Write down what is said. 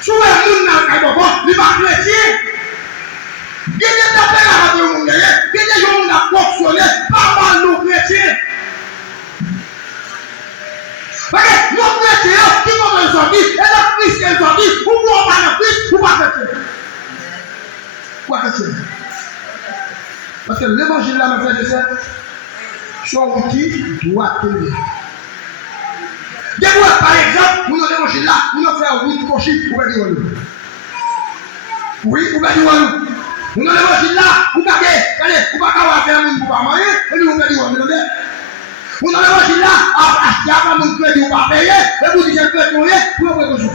Si vous avez un monde qui n'est pas chrétien, il y a des appels à la monde, il y a des gens qui ont fonctionné par mal nos chrétiens. Parce que nos chrétiens qui sont les zombies, et la Christ est zombie, vous ne pouvez pas le Christ, vous ne pouvez pas chrétien. Pourquoi chrétien? Parce que l'évangile là, mes frères et sœurs, son outil doit tenir. Par exemple, nous avons l'évangile là, nous avons fait un route de cochis, vous pouvez dire oui, vous pouvez dire oui. Nous avons l'évangile là, vous pouvez dire, allez, vous pouvez pas faire un monde pour pas manger, et nous pouvez dire oui. Nous avons l'évangile là, à acheter un monde que vous ne pouvez pas payer, et vous dites que vous pouvez vous pouvez